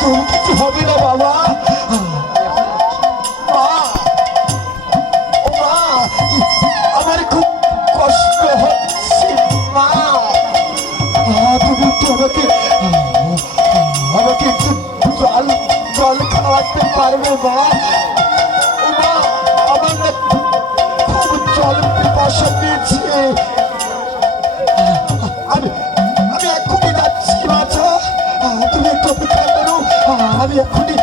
তোর কিছু হবে না বাবা। মা, ও মা, আমার খুব কষ্ট হচ্ছে মা। তুমি একটু আমাকে একটু জল খাওয়াতে পারবে মা? ও মা, আমার না খুব জল পিপাসা পেয়েছে। আমি এক্ষুনি যাচ্ছি বাছা, তুমি একটু অপেক্ষা করো। আমি এক্ষুনি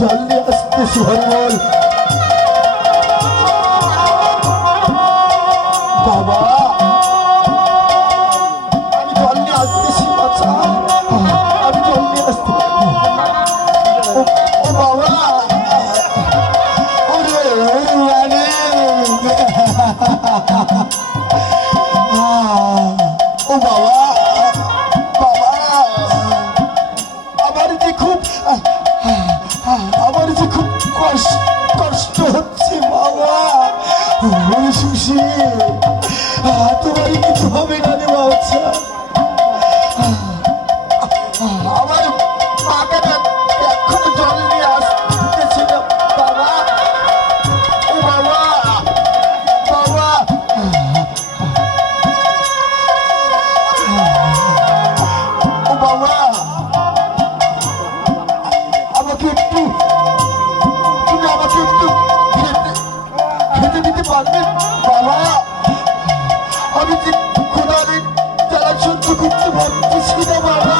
জল নিয়ে আসতেছি। হরিবল। বাবা, আমি জল নিয়ে আসতেছি বাছা, আমি জল নিয়ে আসতে। ও বাবা, ওরে মানে ও বাবা, বাবা, আমার যে খুব কষ্ট হচ্ছে বাবা। সুশী, তোমার কিছু হবে না রে বাচ্চা। আমার মাকে এখনো জল নিয়ে আসতেছিল বাবা। ও বাবা, বাবা, ও বাবা, আমাকে একটু খেতে দিতে পারবেন বাবা? আমি যে খোদার জ্বালা সহ্য করতে পারতেছি না বাবা।